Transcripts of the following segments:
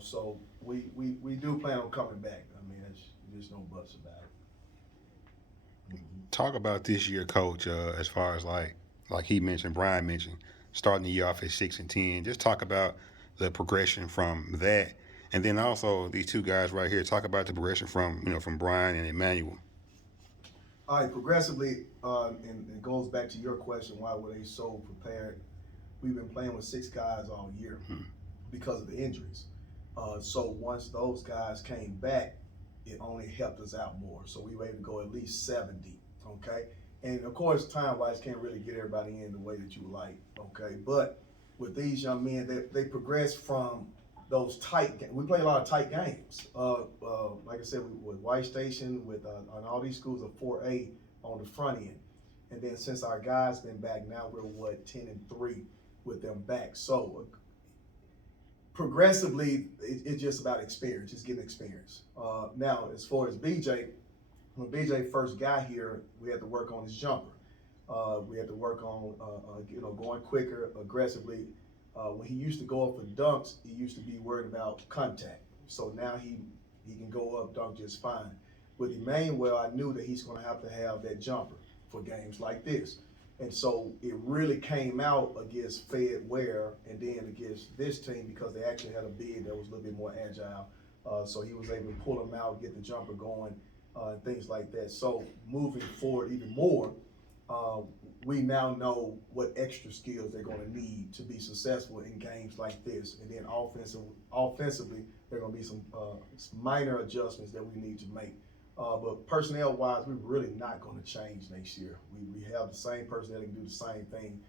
So we do plan on coming back. I mean, there's no buts about it. Talk about this year, coach, as far as like he mentioned, Brian mentioned, starting the year off at 6-10. Just talk about the progression from that, and then also these two guys right here. Talk about the progression from from Brian and Emmanuel. All right, progressively, and it goes back to your question: why were they so prepared? We've been playing with six guys all year Hmm. because of the injuries. So once those guys came back, it only helped us out more. So we were able to go at least 70. Okay, and of course, time wise, can't really get everybody in the way that you would like. Okay, but with these young men, they progress from those tight games. We play a lot of tight games. Like I said, with White Station, with on all these schools of 4A on the front end, and then since our guys been back, now we're what 10-3 with them back. So progressively, it's just about experience, just getting experience. Now, as far as BJ, when BJ first got here, we had to work on his jumper. We had to work on, going quicker, aggressively. When he used to go up for dunks, he used to be worried about contact. So now he can go up, dunk just fine. With Emmanuel, I knew that he's going to have that jumper for games like this. And so it really came out against Fed Ware and then against this team because they actually had a bid that was a little bit more agile. So he was able to pull them out, get the jumper going, things like that. So moving forward even more, uh, we now know what extra skills they're going to need to be successful in games like this. And then offensively, there are going to be some minor adjustments that we need to make. But personnel-wise, we're really not going to change next year. We have the same personnel that can do the same thing.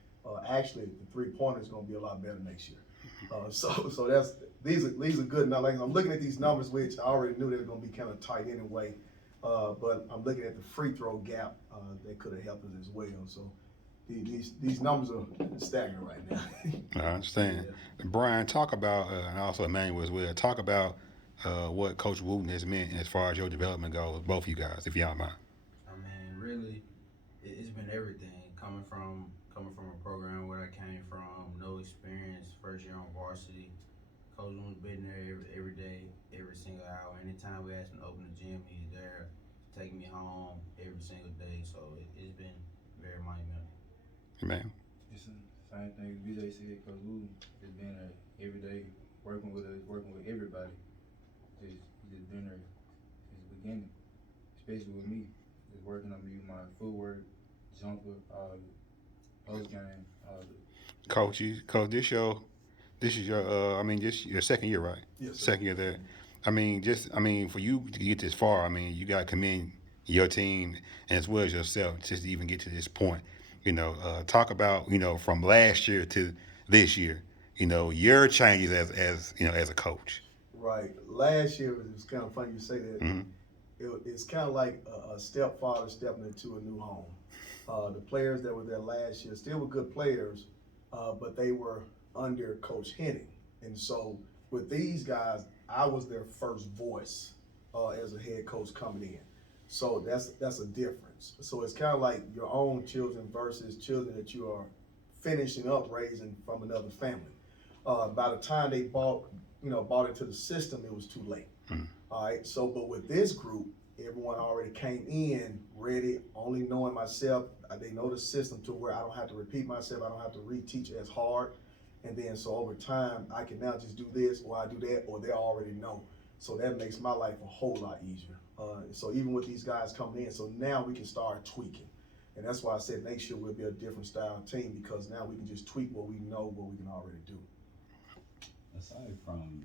Actually, the three-pointer is going to be a lot better next year. So that's these are good. Now, like I'm looking at these numbers, which I already knew they were going to be kind of tight anyway. But I'm looking at the free throw gap that could have helped us as well. So these numbers are staggering right now. I understand. Brian, talk about and also Emmanuel as well. Talk about what Coach Wooten has meant as far as your development goes, both of you guys, if y'all mind. I mean, really, it's been everything. Coming from a program where I came from, no experience, first year on varsity. Coach was been there every day, every single hour. Anytime we asked him to open the gym, he's there, taking me home every single day. So it's been very monumental. Emmanuel. It's the same thing BJ said, Coach Wooten just been there every day, working with us, working with everybody. He just been there since the beginning, especially with me. Just working on me, my footwork, jumper, post game, all the Coach, this is your I mean this your second year, right? Yes, sir. Second year there. I mean for you to get this far, I mean you gotta commend your team and as well as yourself just to even get to this point. Talk about, from last year to this year, your changes as as a coach. Right. Last year it was kind of funny you say that. Mm-hmm. It's kind of like a stepfather stepping into a new home. The players that were there last year still were good players, but they were under Coach Henning. And so with these guys, I was their first voice as a head coach coming in. So that's a difference. So it's kind of like your own children versus children that you are finishing up raising from another family. By the time they bought into the system, it was too late. Mm-hmm. All right. So, but with this group, everyone already came in ready, only knowing myself. They know the system to where I don't have to repeat myself. I don't have to reteach as hard. And then so over time, I can now just do this or I do that, or they already know. So that makes my life a whole lot easier. So even with these guys coming in, so now we can start tweaking. And that's why I said next year we'll be a different style team because now we can just tweak what we know, what we can already do. Aside from